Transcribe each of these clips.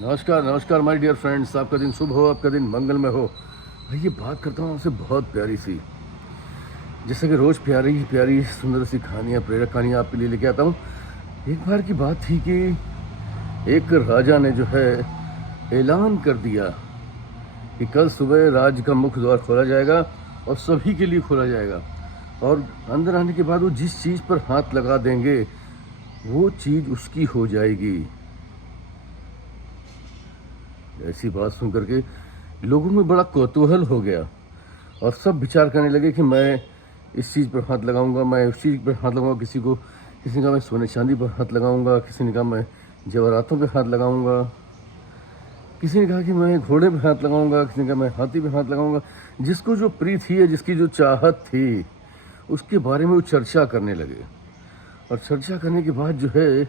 नमस्कार नमस्कार my dear friends. आपका दिन शुभ हो, आपका दिन मंगलमय हो। भाई ये बात करता हूँ आपसे बहुत प्यारी सी, जैसे कि रोज़ प्यारी प्यारी सुंदर सी कहानियाँ, प्रेरक कहानियाँ आपके लिए लेके आता हूँ। एक बार की बात थी कि एक राजा ने जो है ऐलान कर दिया कि कल सुबह राज का मुख्य द्वार खोला जाएगा और सभी के लिए खोला जाएगा, और अंदर आने के बाद वो जिस चीज़ पर हाथ लगा देंगे वो चीज़ उसकी हो जाएगी। ऐसी बात सुन करके लोगों में बड़ा कौतूहल हो गया और सब विचार करने लगे कि मैं इस चीज़ पर हाथ लगाऊंगा, मैं उस चीज़ पर हाथ लगाऊंगा। किसी ने कहा मैं सोने चांदी पर हाथ लगाऊंगा, किसी ने कहा मैं जवाहरातों पे हाथ लगाऊंगा, किसी ने कहा कि मैं घोड़े पे हाथ लगाऊंगा, किसी ने कहा मैं हाथी पे हाथ लगाऊंगा। जिसको जो प्रीत थी या जिसकी जो चाहत थी उसके बारे में वो चर्चा करने लगे, और चर्चा करने के बाद जो है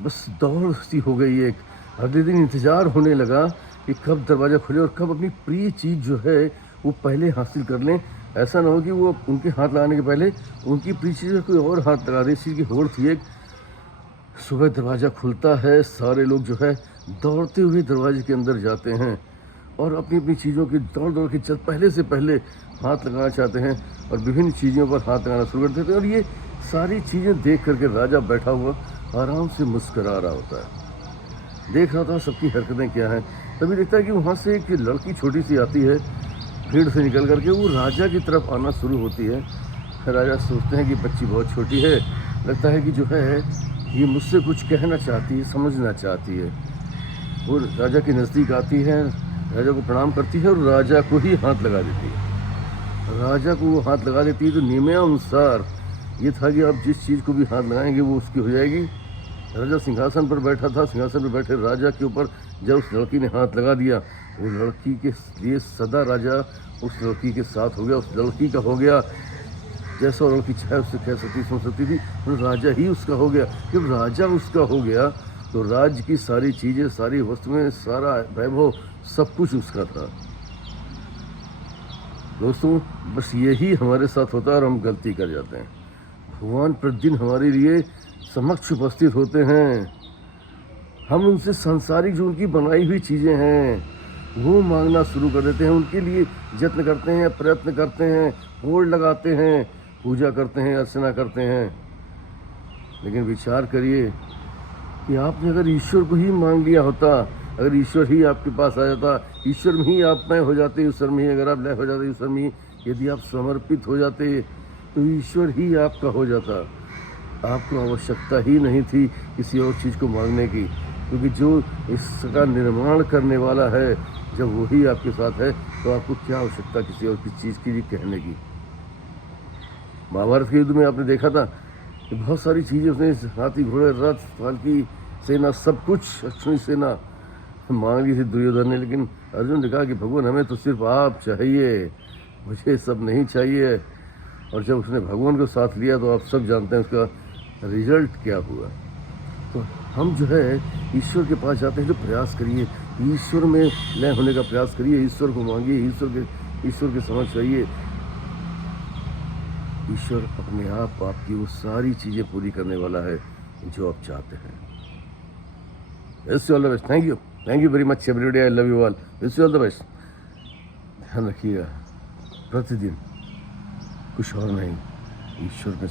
बस दौड़ सी हो गई। एक अगले दिन इंतज़ार होने लगा कि कब दरवाज़ा खुले और कब अपनी प्रिय चीज़ जो है वो पहले हासिल कर लें। ऐसा ना हो कि वो उनके हाथ लगाने के पहले उनकी प्रिय चीज़ कोई और हाथ लगा दे। इस चीज़ की होड़ थी एक। सुबह दरवाज़ा खुलता है, सारे लोग जो है दौड़ते हुए दरवाजे के अंदर जाते हैं और अपनी अपनी चीज़ों की दौड़ दौड़ के पहले से पहले हाथ लगाना चाहते हैं और विभिन्न चीज़ों पर हाथ लगाना शुरू कर देते हैं। और ये सारी चीज़ें देख करके राजा बैठा हुआ आराम से मुस्करा रहा होता है, देख रहा था सबकी हरकतें क्या हैं। तभी देखता है कि वहाँ से एक लड़की छोटी सी आती है, भीड़ से निकल करके वो राजा की तरफ आना शुरू होती है। राजा सोचते हैं कि बच्ची बहुत छोटी है, लगता है कि जो है ये मुझसे कुछ कहना चाहती है, समझना चाहती है। वो राजा के नज़दीक आती है, राजा को प्रणाम करती है और राजा को ही हाथ लगा देती है। राजा को वो हाथ लगा देती है तो नियमानुसार ये था कि आप जिस चीज़ को भी हाथ लगाएंगे वो उसकी हो जाएगी। राजा सिंहासन पर बैठा था, सिंहासन पर बैठे राजा के ऊपर जब उस लड़की ने हाथ लगा दिया, वो लड़की के लिए सदा राजा उस लड़की के साथ हो गया, उस लड़की का हो गया। जैसा वो लड़की चाहे उससे कह सकती सुन सकती थी, तो राजा ही उसका हो गया। जब राजा उसका हो गया तो राज्य की सारी चीज़ें, सारी वस्तुएं, सारा वैभव, सब कुछ उसका था। दोस्तों, बस यही हमारे साथ होता है और हम गलती कर जाते हैं। भगवान प्रतिदिन हमारे लिए समक्ष उपस्थित होते हैं, हम उनसे सांसारिक जो उनकी बनाई हुई चीज़ें हैं वो मांगना शुरू कर देते हैं, उनके लिए यत्न करते हैं, प्रयत्न करते हैं, होड़ लगाते हैं, पूजा करते हैं, अर्चना करते हैं। लेकिन विचार करिए कि आपने अगर ईश्वर को ही मांग लिया होता, अगर ईश्वर ही आपके पास आ जाता, ईश्वर में ही आप मैं हो जाते, ईश्वर में ही अगर आप लय हो जाते, ईश्वर में ही यदि आप समर्पित हो जाते तो ईश्वर ही आपका हो जाता। आपको आवश्यकता ही नहीं थी किसी और चीज़ को मांगने की, क्योंकि जो इसका निर्माण करने वाला है जब वही आपके साथ है तो आपको क्या आवश्यकता किसी और की चीज़ की कहने की। महाभारत के युद्ध में आपने देखा था कि बहुत सारी चीज़ें उसने, हाथी घोड़े रथ पालकी सेना, सब कुछ अक्षुणी सेना मांग ली थी दुर्योधन ने। लेकिन अर्जुन ने कहा कि भगवान हमें तो सिर्फ आप चाहिए, मुझे सब नहीं चाहिए। और जब उसने भगवान को साथ लिया तो आप सब जानते हैं उसका रिजल्ट क्या हुआ। तो हम जो है ईश्वर के पास जाते हैं तो प्रयास करिए, ईश्वर में लय होने का प्रयास करिए, ईश्वर को मांगिए, ईश्वर के समझ चाहिए। ईश्वर अपने आप आपकी वो सारी चीज़ें पूरी करने वाला है जो आप चाहते हैं। Wish you all the best. Thank you very much everyday. I love you all. Wish you all the best. ध्यान रखिएगा, प्रतिदिन कुछ और नहीं, ईश्वर में